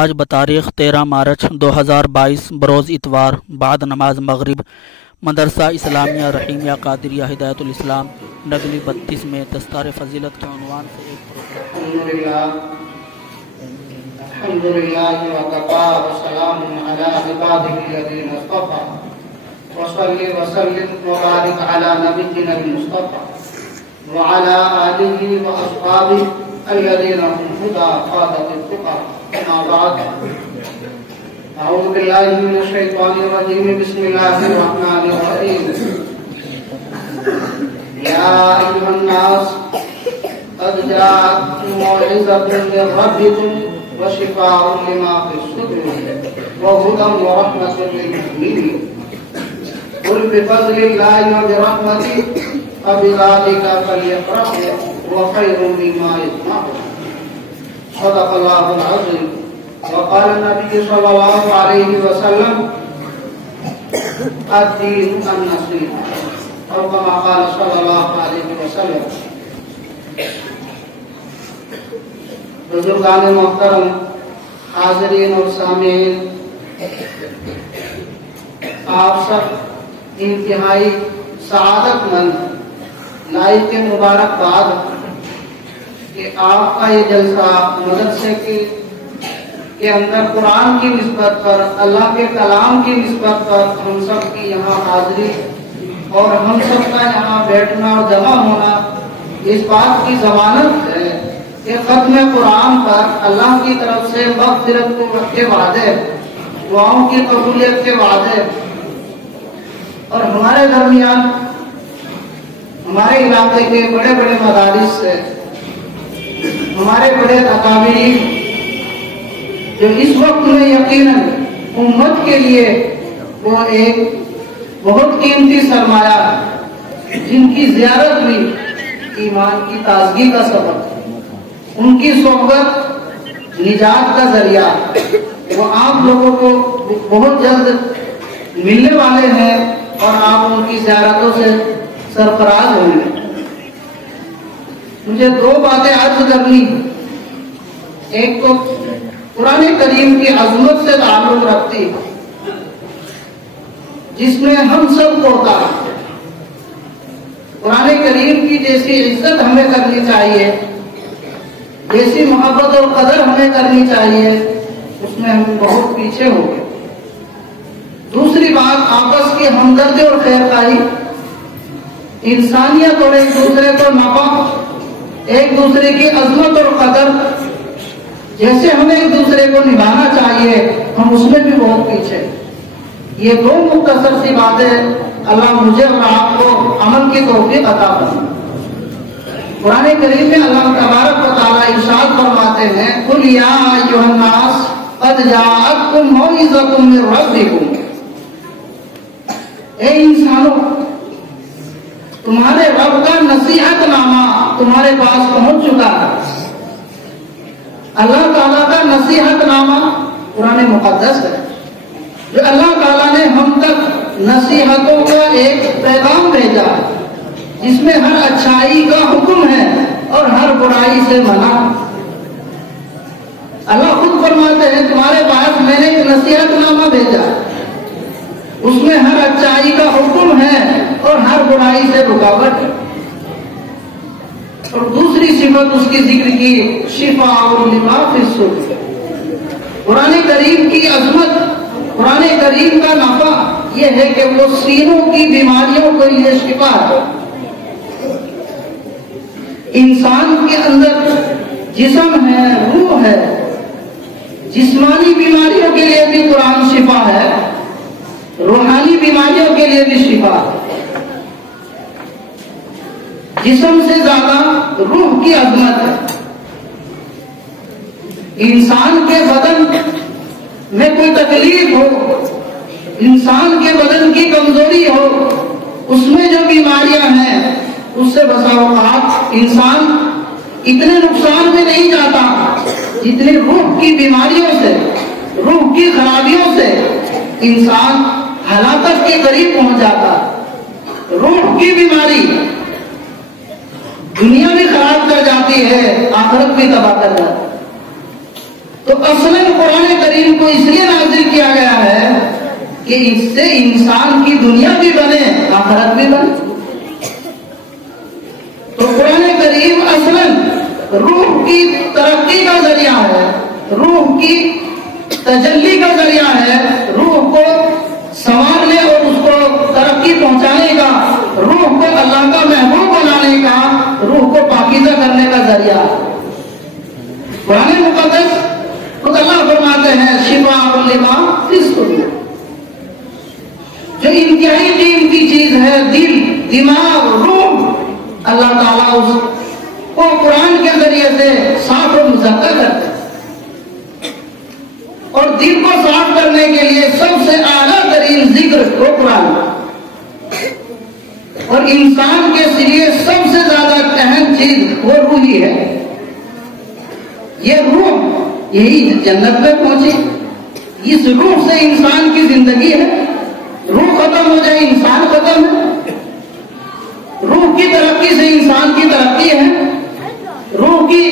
آج بتاریخ 13 مارچ 2022 بروز اتوار بعد نماز مغرب مدرسہ اسلامیہ رحیمیہ قادریہ ہدایت الاسلام نگلی 32 میں دستار فضیلت کے عنوان سے ایک پروگرام الحمدللہ وکفا وسلام علی عبادہ الذین اصطفى وصلی وسلم وبارک علی نبینا المصطفى وعلى آلہ واصحابہ الذین هم هدى قادة التقى اما بعد اعوذ باللہ من الشیطان الرجیم بسم اللہ الرحمن الرحیم یا ایھا الناس قد جاءتکم موعظۃ من ربکم وشفاء لما في الصدور وهدى ورحمة للمؤمنين قل بفضل الله وبرحمته فبذلك فليفرحوا هو خير مما يجمعون صدق الله العظيم وقال النبي صلى الله عليه وسلم الدين النصيحة أو كما قال صلى الله عليه وسلم. بزرگان محترم، حاضرین اور سامعین، آپ سب انتہائی سعادت مند لائق مبارکباد کہ آپ کا یہ جلسہ مدرسے کے اندر قرآن کی نسبت پر، اللہ کے کلام کی نسبت پر ہم سب کی یہاں حاضری اور ہم سب کا یہاں بیٹھنا اور جمع ہونا اس بات کی ضمانت ہے کہ ختم قرآن پر اللہ کی طرف سے مغفرت کے وعدے، دعاؤں کی قبولیت کے وعدے، اور ہمارے درمیان ہمارے علاقے کے بڑے بڑے مدارس سے ہمارے بڑے اکابرین جو اس وقت میں یقیناً امت کے لیے وہ ایک بہت قیمتی سرمایہ ہے، جن کی زیارت بھی ایمان کی تازگی کا سبب، ان کی صحبت نجات کا ذریعہ، وہ آپ لوگوں کو بہت جلد ملنے والے ہیں اور آپ ان کی زیارتوں سے سرفراز ہوں گے. مجھے دو باتیں عرض کرنی. ایک تو قرآن کریم کی عظمت سے تعلق رکھتی جس میں ہم سب کو ہوتا. قرآن کریم کی جیسی عزت ہمیں کرنی چاہیے، جیسی محبت اور قدر ہمیں کرنی چاہیے، اس میں ہم بہت پیچھے ہو گئے. دوسری بات آپس کی ہمدردی اور خیرخواہی، انسانیت اور ایک دوسرے کو نفع، ایک دوسرے کی عظمت اور قدر، جیسے ہمیں ایک دوسرے کو نبھانا چاہیے، ہم اس میں بھی بہت پیچھے. یہ دو مختصر سی باتیں اللہ مجھے اور آپ کو عمل کی توفیق عطا فرمائے. قرآن کریم میں اللہ تبارک و تعالی ارشاد فرماتے ہیں قل یا ایھا الناس قد جاءتکم موعظۃ من ربکم، اے انسانوں، تمہارے رب کا نصیحت نامہ تمہارے پاس پہنچ چکا ہے. اللہ تعالیٰ کا نصیحت نامہ قرآن مقدس ہے، جو اللہ تعالیٰ نے ہم تک نصیحتوں کا ایک پیغام بھیجا جس میں ہر اچھائی کا حکم ہے اور ہر برائی سے منع. اللہ خود فرماتے ہیں تمہارے پاس میں نے ایک نصیحت نامہ بھیجا، اس میں ہر اچھائی کا حکم ہے اور ہر برائی سے رکاوٹ ہے. اور دوسری صفت اس کی ذکر کی شفاء لما فی الصدور. قرآن کریم کی عظمت، قرآن کریم کا نفع یہ ہے کہ وہ سینوں کی بیماریوں کے لیے شفا ہے. انسان کے اندر جسم ہے، روح ہے، جسمانی بیماریوں کے لیے بھی قرآن شفا ہے، روحانی بیماریوں کے لیے بھی شفا ہے. جسم سے زیادہ روح کی عظمت ہے. انسان کے بدن میں کوئی تکلیف ہو، انسان کے بدن کی کمزوری ہو، اس میں جو بیماریاں ہیں اس سے بسا اوقات انسان اتنے نقصان میں نہیں جاتا جتنے روح کی بیماریوں سے، روح کی خرابیوں سے انسان ہلاکت کے قریب پہنچ جاتا. روح کی بیماری دنیا بھی خراب کر جاتی ہے، آخرت بھی تباہ کر جاتی ہے. تو اصلاً قرآن کریم کو اس لیے نازل کیا گیا ہے کہ اس سے انسان کی دنیا بھی بنے، آخرت بھی بنے۔ تو قرآن کریم اصلاً روح کی ترقی کا ذریعہ ہے، روح کی تجلی کا ذریعہ ہے، روح کو سنوارنے اور اس کو ترقی پہنچانے کا، روح کو اللہ کا محبوب بنانے کا، روح کو پاکیزہ کرنے کا ذریعہ ہے۔ قرآن مقدس خود اللہ فرماتے ہیں شفاء لما فی الصدور، جو انتہائی قیمتی چیز ہے دل، دماغ، روح، اللہ تعالیٰ اس کو قرآن کے ذریعے سے صاف و مزکہ کرتے ہیں۔ اور دل کو صاف کرنے کے لیے سب سے اعلیٰ ترین ذکر وہ قرآن، اور انسان کے لیے سب سے زیادہ اہم چیز وہ روح ہی ہے۔ یہ روح یہی جنت میں پہنچی، اس روح سے انسان کی زندگی ہے۔ روح ختم ہو جائے انسان ختم ہے، روح کی ترقی سے انسان کی ترقی ہے، روح کی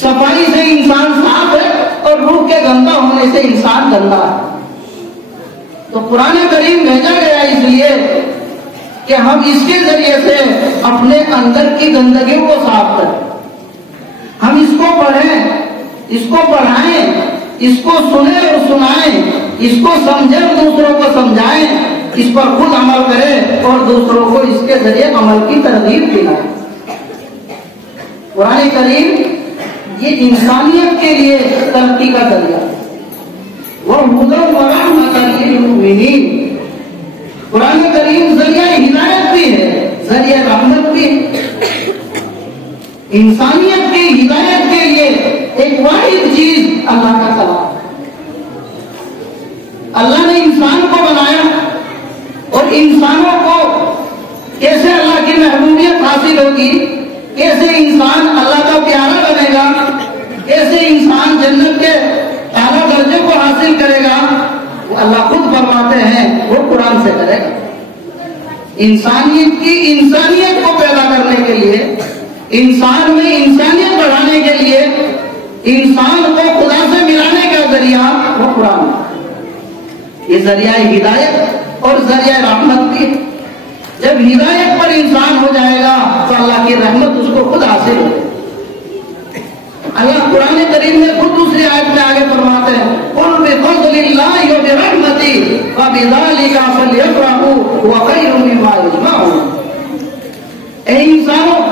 صفائی سے انسان صاف ہے، اور روح کے گندا ہونے سے انسان گندا ہے۔ تو قرآن کریم بھیجا گیا اس لیے کہ ہم اس کے ذریعے سے اپنے اندر کی گندگیوں کو صاف کریں، ہم اس کو پڑھیں، اس کو پڑھائیں، اس کو سنیں اور سنائیں، اس کو سمجھیں اور دوسروں کو سمجھائیں، اس پر خود عمل کریں اور دوسروں کو اس کے ذریعے عمل کی ترغیب دلائیں۔ قرآن کریم یہ انسانیت کے لیے ترقی کا ذریعہ ہے، وہ ہدی و رحمۃ للمؤمنین۔ قرآن کریم ذریعہ ہدایت بھی ہے، ذریعہ رحمت بھی ہے۔ انسانیت کی ہدایت کے لیے ایک واحد چیز اللہ کا کلام۔ اللہ نے انسان کو بنایا اور انسانوں کو کیسے اللہ کی محبوبیت حاصل ہوگی، کیسے انسان اللہ کا پیارا بنے گا، کیسے انسان جنت کے اعلیٰ درجے کو حاصل کرے گا، وہ اللہ خود فرماتے ہیں وہ قرآن سے کرے گا۔ انسانیت کو پیدا کرنے کے لیے، انسان میں انسانیت بڑھانے کے لیے، انسان کو خدا سے ملانے کا ذریعہ وہ قرآن ہے۔ یہ ذریعہ ہدایت اور ذریعہ رحمت بھی ہے۔ جب ہدایت پر انسان ہو جائے گا تو اللہ کی رحمت اس کو خود حاصل ہو۔ اللہ قرآن کریم میں خود دوسری آیت میں آگے فرماتے ہیں قُلْ بِفَضْلِ اللَّهِ وَبِرَحْمَتِهِ فَبِذَلِكَ فَلْيَفْرَحُوا هُوَ خَيْرٌ مِّمَّا يَجْمَعُونَ۔ اے انسانوں،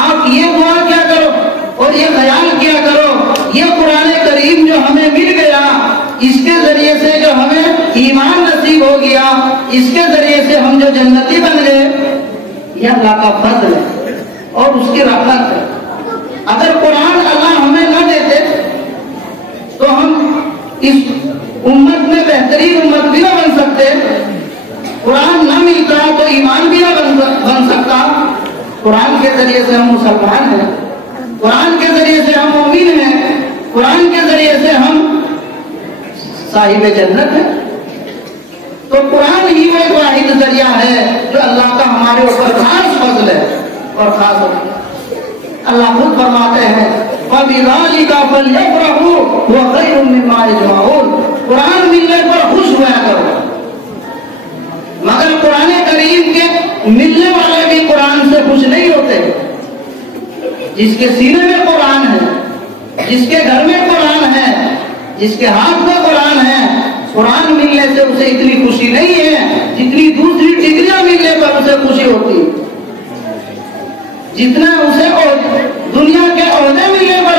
آپ یہ دعا کیا کرو اور یہ خیال کیا کرو، یہ قرآن کریم جو ہمیں مل گیا، اس کے ذریعے سے جو ہمیں ایمان نصیب ہو گیا، اس کے ذریعے سے ہم جو جنتی بن گئے، یہ اللہ کا فضل ہے اور اس کی رحمت ہے۔ اگر قرآن اللہ ہمیں نہ دیتے تو ہم اس امت میں بہترین امت بھی نہ بن سکتے، قرآن نہ ملتا تو ایمان بھی نہ بن سکتا۔ قرآن کے ذریعے سے ہم مسلمان ہیں، قرآن کے ذریعے سے ہم مومن ہیں، قرآن کے ذریعے سے ہم صاحب جنت ہیں۔ تو قرآن ہی وہ ایک واحد ذریعہ ہے جو اللہ کا ہمارے اوپر خاص فضل ہے اور خاص ہے۔ اللہ خود فرماتے ہیں فَبِذَلِكَ فَلْيَفْرَحُوا هُوَ خَيْرٌ مِّمَّا يَجْمَعُونَ۔ قرآن ملنے پر خوش ہوا کرو، مگر قرآن کریم کے ملنے والے بھی قرآن سے خوش نہیں ہوتے۔ جس کے سینے میں قرآن ہے، جس کے گھر میں قرآن ہے، جس کے ہاتھ میں قرآن ہے، قرآن ملنے سے اسے اتنی خوشی نہیں ہے جتنی دوسری ڈگریاں ملنے پر اسے خوشی ہوتی ہے، جتنا اسے دنیا کے عہدے ملنے پر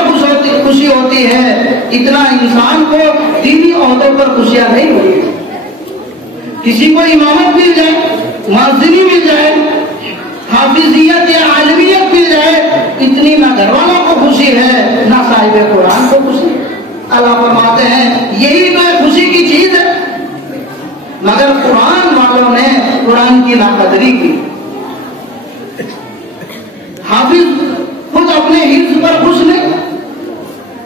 خوشی ہوتی ہے، اتنا انسان کو دینی عہدوں پر خوشیاں نہیں ہوتی۔ کسی کو امامت مل جائے، معذری مل جائے، حافظیت یا عالمیت مل جائے، اتنی نہ گھر والوں کو خوشی ہے نہ صاحب قرآن کو خوشی۔ اللہ فرماتے ہیں یہی تو خوشی کی چیز ہے، مگر قرآن والوں نے قرآن کی ناقدری کی۔ حافظ خود اپنے حفظ پر خوش نہیں،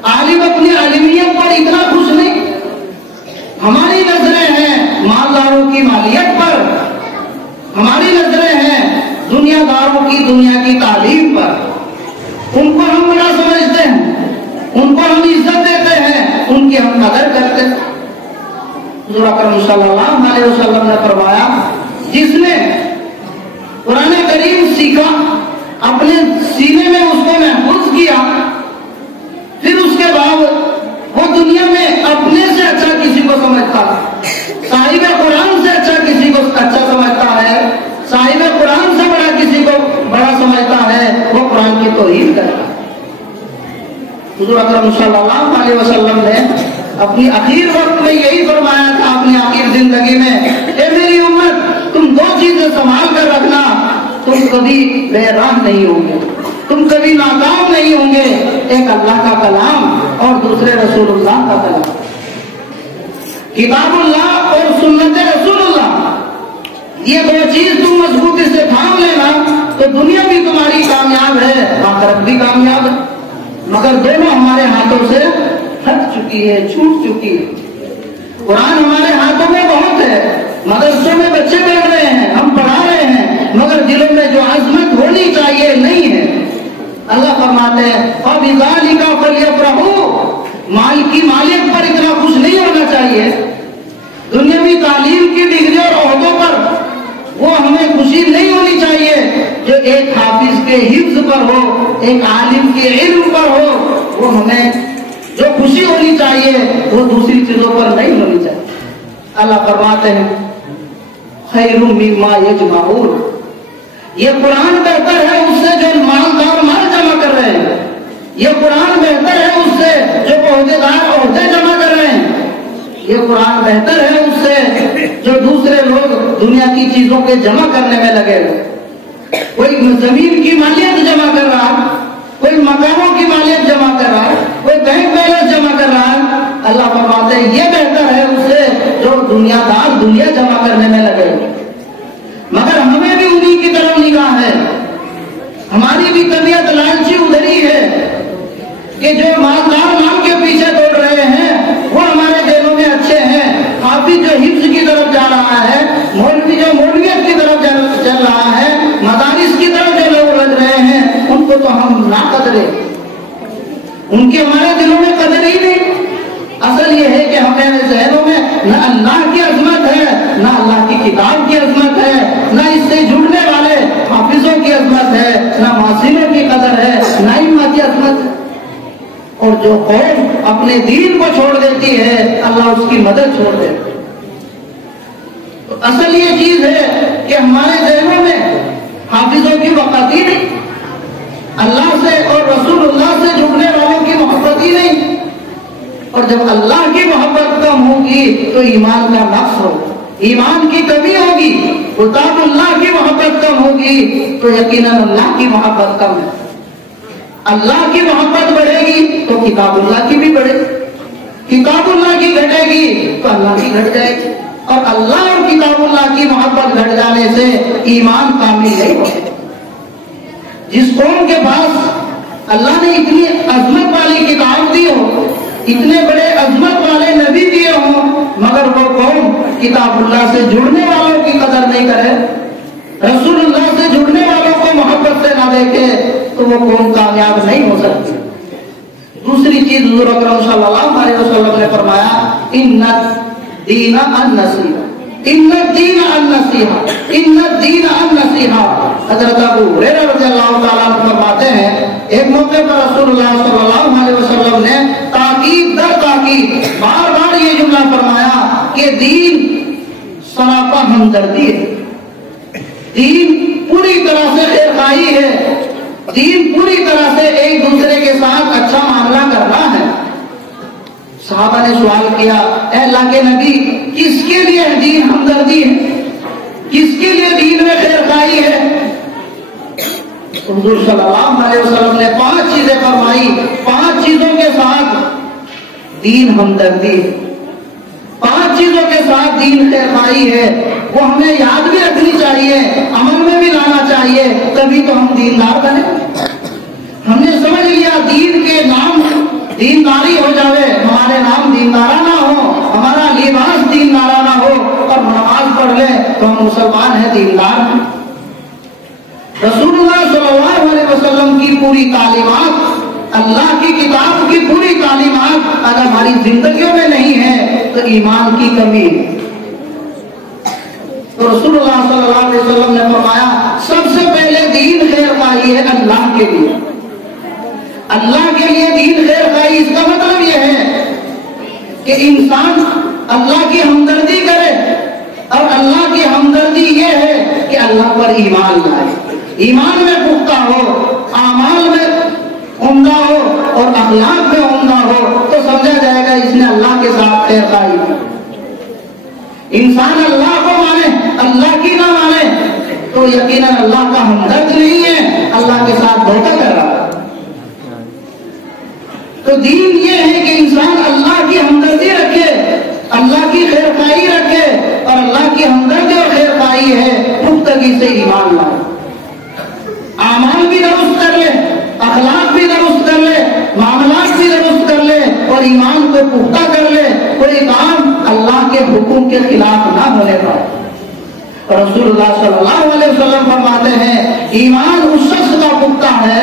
عالم اپنی عالمیت پر اتنا خوش نہیں۔ ہماری نظریں ہیں مالداروں کی مالیت پر، ہماری نظریں ہیں دنیا داروں کی دنیا کی تعلیم پر، ان کو ہم بڑا سمجھتے ہیں، ان کو ہم عزت دیتے ہیں، ان کی ہم قدر کرتے ہیں۔ حضور اکرم صلی اللہ علیہ وسلم نے فرمایا جس نے قرآن کریم سیکھا، اپنے سینے میں اس کو محفوظ کیا، پھر اس کے بعد وہ دنیا میں اپنے سے اچھا کسی کو سمجھتا ہے، صاحب قرآن سے اچھا کسی کو اچھا سمجھتا ہے، صاحب قرآن سے بڑا کسی کو بڑا سمجھتا ہے، وہ قرآن کی توہین کرتا ہے۔ حضور اکرم صلی اللہ علیہ وسلم نے اپنی آخر وقت میں یہی فرمایا تھا، اپنی آخر زندگی میں، اے میری امت تم دو چیزیں سنبھال کر رکھنا، تم کبھی بے راہ نہیں ہوں گے، تم کبھی ناکام نہیں ہوں گے، ایک اللہ کا کلام اور دوسرے رسول اللہ کا کلام، کتاب اللہ اور سنت رسول اللہ، یہ دو چیز تم مضبوطی سے تھام لینا تو دنیا بھی تمہاری کامیاب ہے، آخرت بھی کامیاب ہے۔ مگر دونوں ہمارے ہاتھوں سے ہٹ چکی ہے، چھوٹ چکی ہے۔ قرآن ہمارے ہاتھوں میں بہت ہے، مدرسوں میں بچے پڑھ رہے ہیں، ہم پڑھا رہے ہیں، مگر دلوں میں جو عظمت ہونی چاہیے نہیں ہے۔ اللہ فرماتے ہیں فَبِذَلِكَ فَلْيَفْرَحُوا، مال کی مالیت پر اتنا خوش نہیں ہونا چاہیے، دنیاوی تعلیم کی ڈگری اور عہدوں پر وہ ہمیں خوشی نہیں ہونی چاہیے جو ایک حافظ کے حفظ پر ہو، ایک عالم کے علم پر ہو، وہ ہمیں جو خوشی ہونی چاہیے وہ دوسری چیزوں پر نہیں ہونی چاہیے۔ اللہ فرماتے ہیں خیر مما یجمعون، یہ قرآن بہتر ہے اس سے جو مالدار مال جمع کر رہے ہیں، یہ قرآن بہتر ہے اس سے جو عہدے دار عہدے جمع کر رہے ہیں، یہ قرآن بہتر ہے اس سے جو دوسرے لوگ دنیا کی چیزوں کے جمع کرنے میں لگے ہوئے، کوئی زمین کی مالیت جمع کر رہا ہے، کوئی مکانوں کی مالیت جمع کر رہا ہے، کوئی بینک بیلنس جمع کر رہا ہے۔ اللہ فرماتے ہیں یہ بہتر ہے اس سے جو دنیا دار دنیا جمع کرنے میں لگے ہوئے۔ مگر ہمیں بھی انہی کی طرف نگاہ ہے، ہماری بھی طبیعت لالچی ادھر ہی ہے کہ جو مالدار مال کے پیچھے دوڑ رہے ہیں وہ ہمارے دلوں میں اچھے ہیں، حافظ جو حفظ کی طرف جا رہا ہے، مولوی جو مولویت کی طرف چل رہا ہے، مدارس کی طرف جو لوگ لگ رہے ہیں، ان کو تو ہم نہ قدرے، ان کی ہمارے دلوں میں قدر ہی نہیں۔ اصل یہ ہے کہ ہمارے ذہنوں میں نہ اللہ کی عظمت ہے، نہ اللہ کی کتاب کی عظمت ہے، نہ اس سے جڑنے والے حافظوں کی عظمت ہے، نہ محسنوں کی قدر ہے، نہ امہ کی عظمت ہے۔ اور جو قوم اپنے دین کو چھوڑ دیتی ہے اللہ اس کی مدد چھوڑ دیتا ہے۔ تو اصل یہ چیز ہے کہ ہمارے ذہنوں میں حافظوں کی وقت ہی نہیں، اللہ سے اور رسول اللہ سے جڑنے والوں کی محبت ہی نہیں، اور جب اللہ کی محبت کم ہوگی تو ایمان کا نقص ہوگا، ایمان کی کمی ہوگی، کتاب اللہ کی محبت کم ہوگی تو یقیناً اللہ کی محبت کم ہے۔ اللہ کی محبت بڑھے گی تو کتاب اللہ کی بھی بڑھے گی، کتاب اللہ کی گھٹے گی تو اللہ کی گھٹ جائے گی، اور اللہ اور کتاب اللہ کی محبت گھٹ جانے سے ایمان کامل نہیں ہوگا۔ جس قوم کے پاس اللہ نے اتنی عظمت والی کتاب دی ہو، اتنے بڑے عظمت والے نبی دیے ہوں، مگر وہ قوم کتاب اللہ سے جڑنے والوں کی قدر نہیں کرے، رسول اللہ سے جڑنے والوں کو محبت سے نہ دیکھے تو وہ قوم کامیاب نہیں ہو سکتی۔ دوسری چیز حضور اکرم صلی اللہ علیہ وسلم نے فرمایا ان الدین النصیحہ، ان الدین النصیحہ، ان الدین النصیحہ۔ حضرت ابو ہریرہ رضی اللہ تعالیٰ عنہ فرماتے ہیں ایک موقع پر رسول اللہ صلی اللہ علیہ وسلم نے تاکید در تاکید بار بار یہ جملہ فرمایا کہ دین سراپا ہمدردی ہے، دین پوری طرح سے خیر خواہی ہے، دین پوری طرح سے ایک دوسرے کے ساتھ اچھا معاملہ کرنا ہے۔ صحابہ نے سوال کیا اے اللہ کے نبی کس کے لیے دین ہمدردی ہے، کس کے لیے دین میں خیر خواہی ہے؟ حضور صلی اللہ علیہ وسلم نے 5 چیزیں فرمائی، 5 چیزوں کے ساتھ دین ہمدردی ہے، 5 چیزوں کے ساتھ دین خیر خواہی ہے، وہ ہمیں یاد بھی رکھنی چاہیے، عمل میں بھی لانا چاہیے، تبھی تو ہم دیندار بنے۔ ہم نے سمجھ لیا دین کے نام دینداری ہو جاوے، ہمارے نام دیندارانہ ہو، ہمارا لباس دیندارانہ ہو اور نماز پڑھ لیں تو ہم مسلمان ہیں، دیندار ہیں۔ رسول اللہ صلی اللہ علیہ وسلم کی پوری تعلیمات اللہ کی کتاب کی پوری تعلیمات اگر ہماری زندگیوں میں نہیں ہے تو ایمان کی کمی ہے۔ تو رسول اللہ صلی اللہ علیہ وسلم نے فرمایا سب سے پہلے دین خیر خواہی ہے اللہ کے لیے، اللہ کے لیے دین خیر خواہی۔ اس کا مطلب یہ ہے کہ انسان اللہ کی ہمدردی کرے، اور اللہ کی ہمدردی یہ ہے کہ اللہ پر ایمان لائے، ایمان میں پختہ ہو، اعمال میں عمدہ ہو اور اخلاق میں عمدہ ہو، تو سمجھا جائے گا اس نے اللہ کے ساتھ خیر خواہی کی۔ انسان اللہ کو مانے، اللہ کی نہ مانے تو یقیناً اللہ کا ہمدرد نہیں ہے، اللہ کے ساتھ دھوکہ کر رہا ہے۔ تو دین یہ ہے کہ انسان اللہ کی ہمدردی رکھے، اللہ کی خیر خواہی رکھے، اور اللہ کی ہمدردی اور خیر خواہی ہے پختگی سے ایمان لائے، اعمال بھی درست کر لے، اخلاق بھی درست کر لے، معاملات بھی درست کر لے، اور ایمان کو پختہ کر لے، کوئی کام اللہ کے حکم کے خلاف نہ ہونے پائے۔ رسول اللہ صلی اللہ علیہ وسلم فرماتے ہیں ایمان اس شخص کا پختہ ہے،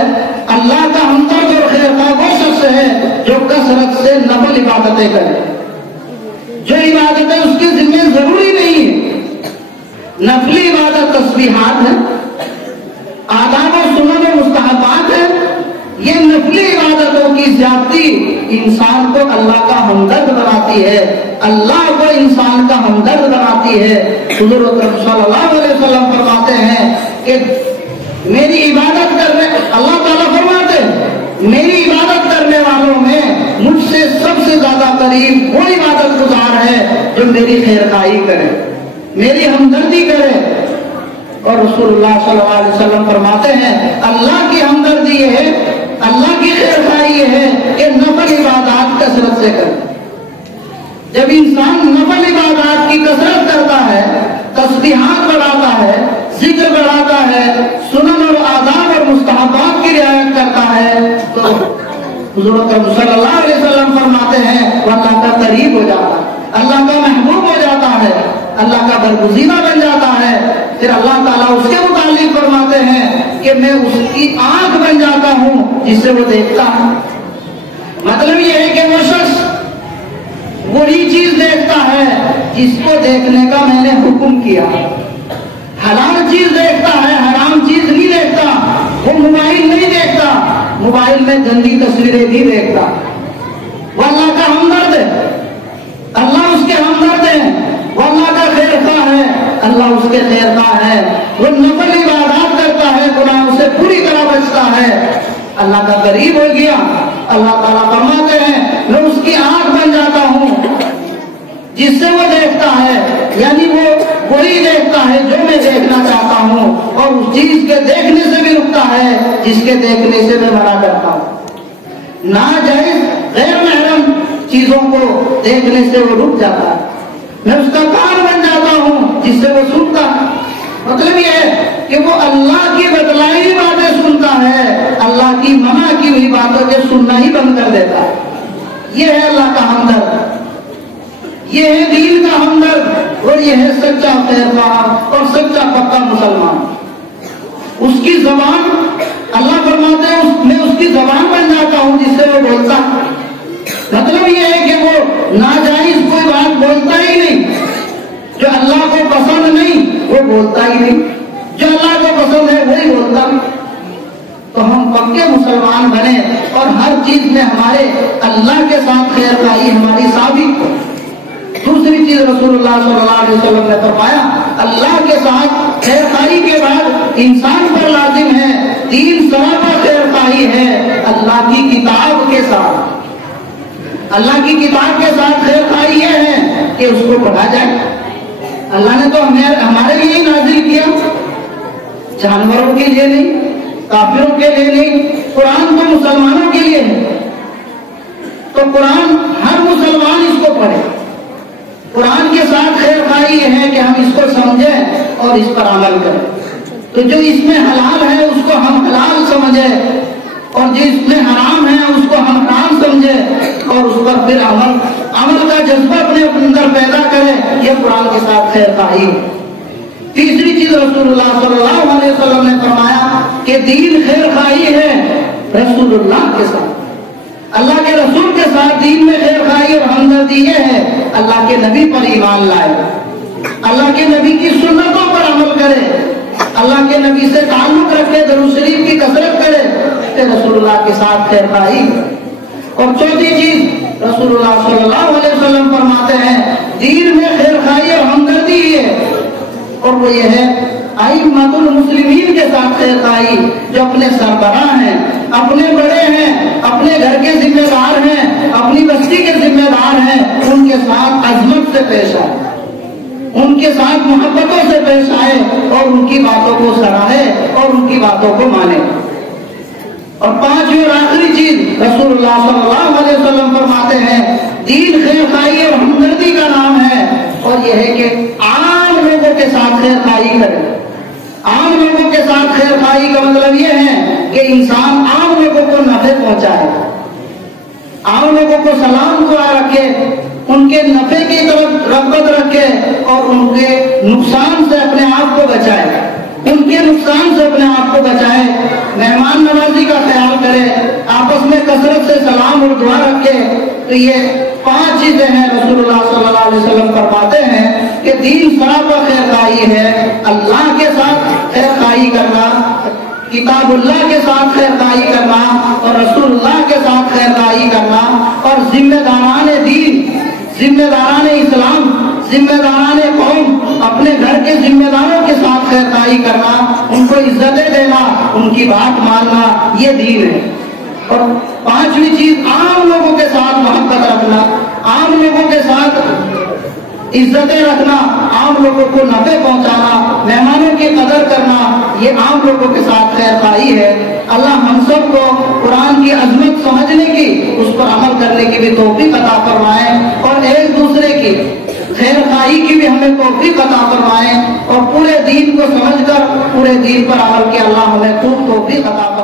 اللہ کا ہمدرد اور خیر خواہ وہ شخص ہے جو کثرت سے نفل عبادتیں کرے، جو عبادتیں اس کے ذمہ ضروری نہیں ہے۔ نفلی عبادت تسبیحات ہے، آداب و سنن و مستحبات ہے، یہ نفلی عبادتوں کی زیادتی انسان کو اللہ کا ہمدرد بناتی ہے، اللہ کو انسان کا ہمدرد بناتی ہے۔ حضور اکرم صلی اللہ علیہ وسلم فرماتے ہیں کہ میری عبادت کرنے، اللہ تعالیٰ فرماتے ہیں میری عبادت کرنے والوں میں مجھ سے سب سے زیادہ قریب وہ عبادت گزار ہے جو میری خیر خواہی کرے، میری ہمدردی کرے۔ اور رسول اللہ صلی اللہ علیہ وسلم فرماتے ہیں اللہ کی ہمدردی یہ ہے، اللہ کی خیر خواہی یہ ہے کہ نفل عبادات کثرت سے کرے۔ جب انسان نفل عبادات کی کثرت کرتا ہے، تسبیحات بڑھاتا ہے، ذکر بڑھاتا ہے، سنن اور آداب اور مستحبات کی رعایت کرتا ہے، تو حضور اکرم صلی اللہ علیہ وسلم فرماتے ہیں وہ اللہ کا قریب ہو جاتا ہے، اللہ کا محبوب ہو جاتا ہے، اللہ کا برگزیدہ بن جاتا ہے۔ پھر اللہ تعالیٰ اس کے متعلق فرماتے ہیں کہ میں اس کی آنکھ بن جاتا ہوں جس سے وہ دیکھتا ہے۔ مطلب یہ ہے کہ وہ شخص وہی چیز دیکھتا ہے جس کو دیکھنے کا میں نے حکم کیا، حلال چیز دیکھتا ہے، حرام چیز نہیں دیکھتا۔ وہ موبائل نہیں دیکھتا، موبائل میں گندی تصویریں نہیں دیکھتا۔ وہ اللہ کا ہمدرد ہے، اللہ اس کے ہمدرد ہے، وہ اللہ کا خیر خواہ ہے، اللہ اس کے خیر خواہ ہے۔ وہ نفل عبادات کرتا ہے، گناہوں سے پوری طرح بچتا ہے، اللہ کا قریب ہو گیا۔ اللہ تعالیٰ فرماتے ہیں میں اس کی آنکھ بن جاتا ہوں جس سے وہ دیکھتا ہے، یعنی وہ وہی دیکھتا ہے جو میں دیکھنا چاہتا ہوں، اور اس چیز کے دیکھنے سے بھی رکتا ہے جس کے دیکھنے سے میں منع کرتا ہوں۔ ناجائز غیر محرم چیزوں کو دیکھنے سے وہ رک جاتا ہے۔ میں اس کا کان بن جاتا ہوں جس سے وہ سنتا ہے۔ مطلب یہ ہے کہ وہ اللہ کی بتلائی ہوئی باتیں سنتا ہے، اللہ کی منع کی ہوئی باتوں کے سننا ہی بند کر دیتا ہے۔ یہ ہے اللہ کا ہمدرد، یہ ہے دین کا ہمدرد، اور یہ ہے سچا خیر خواہ اور سچا پکا مسلمان۔ اس کی زبان، اللہ فرماتے ہیں میں اس کی زبان بن جاتا ہوں جس سے وہ بولتا ہے۔ مطلب یہ ہے کہ وہ ناجائز کوئی بات بولتا ہی نہیں، جو اللہ کو پسند نہیں وہ بولتا ہی نہیں، جو اللہ کو پسند ہے وہی بولتا۔ تو ہم پکے مسلمان بنے اور ہر چیز میں ہمارے اللہ کے ساتھ خیر خواہی ہماری ثابت ہو۔ دوسری چیز رسول اللہ صلی اللہ علیہ وسلم نے فرمایا اللہ کے ساتھ خیر خواہی کے بعد انسان پر لازم ہے تین سراپا خیر خواہی ہے اللہ کی کتاب کے ساتھ۔ اللہ کی کتاب کے ساتھ خیر خواہی یہ ہے کہ اس کو پڑھا جائے۔ اللہ نے تو ہمارے لیے ہی نازل کیا، جانوروں کے لیے نہیں، کافروں کے لیے نہیں۔ قرآن تو مسلمانوں کے لیے ہے، تو قرآن ہر مسلمان اس کو پڑھے۔ قرآن کے ساتھ خیر خواہی یہ ہے کہ ہم اس کو سمجھیں اور اس پر عمل کریں۔ تو جو اس میں حلال ہے اس کو ہم حلال سمجھیں، اور جو اس میں حرام ہے اس کو ہم حرام سمجھیں، اور اس پر پھر عمل کا جذبہ اپنے اندر پیدا کریں۔ یہ قرآن کے ساتھ خیر خواہی ہے۔ تیسری چیز رسول اللہ صلی اللہ علیہ وسلم نے فرمایا کہ دین خیر خواہی ہے رسول اللہ کے ساتھ۔ اللہ کے رسول کے ساتھ دین میں خیر خواہی اور ہمدردی یہ ہے اللہ کے نبی پر ایمان لائے، اللہ کے نبی کی سنتوں پر عمل کرے، اللہ کے نبی سے تعلق رکھے، درود شریف کی کثرت کرے، کہ رسول اللہ کے ساتھ خیر خواہی۔ اور چوتھی چیز رسول اللہ صلی اللہ علیہ وسلم فرماتے ہیں دین میں خیر خواہی اور ہمدردی ہے، اور وہ یہ ہے ائمۃ المسلمین کے ساتھ خیر خواہی، جو اپنے سربراہ ہیں، اپنے بڑے ہیں، اپنے گھر کے ذمہ دار ہیں، اپنی بستی کے ذمہ دار ہیں، ان کے ساتھ عظمت سے پیش آئے، ان کے ساتھ محبتوں سے پیش آئے، اور ان کی باتوں کو سراہے اور ان کی باتوں کو مانے۔ اور پانچویں اور آخری چیز رسول اللہ صلی اللہ علیہ وسلم فرماتے ہیں دین خیر خواہی اور ہمدردی کا نام ہے، اور یہ ہے کہ عام لوگوں کے ساتھ خیر خواہی کرے۔ عام لوگوں کے ساتھ خیر خواہی کا مطلب یہ ہے کہ انسان عام لوگوں کو نفع پہنچائے، عام لوگوں کو سلام دعا رکھے، ان کے نفع کی طرف رغبت رکھے، اور ان کے نقصان سے اپنے آپ کو بچائے، ان کے نقصان سے اپنے آپ کو بچائے، مہمان نوازی کا خیال کرے، آپس میں کثرت سے سلام اور دعا رکھے۔ تو یہ پانچ چیزیں ہیں رسول اللہ صلی اللہ علیہ وسلم فرماتے ہیں کہ دین سراپا خیر خواہی ہے، اللہ کے ساتھ خیر خواہی کرنا، کتاب اللہ کے ساتھ خیر خواہی کرنا، اور رسول اللہ کے ساتھ خیر خواہی کرنا، اور ذمہ داران دین، ذمہ داران اسلام، ذمہ داران قوم، اپنے گھر کے ذمہ داروں کے ساتھ خیر خواہی کرنا، ان کو عزتیں دینا، ان کی بات ماننا، یہ دین ہے۔ اور پانچویں چیز عام لوگوں کے ساتھ محبت رکھنا، عام لوگوں کے ساتھ عزتیں رکھنا، عام لوگوں کو نفع پہنچانا، مہمانوں کی قدر کرنا، یہ عام لوگوں کے ساتھ خیر خواہی ہے۔ اللہ ہم سب کو قرآن کی عظمت سمجھنے کی، اس پر عمل کرنے کی بھی توفیق عطا فرمائے، اور ایک دوسرے کی خیر خواہی کی بھی ہمیں توفیق عطا فرمائے، اور پورے دین کو سمجھ کر پورے دین پر عمل کے اللہ ہمیں خوب توفیق عطا فرمائے۔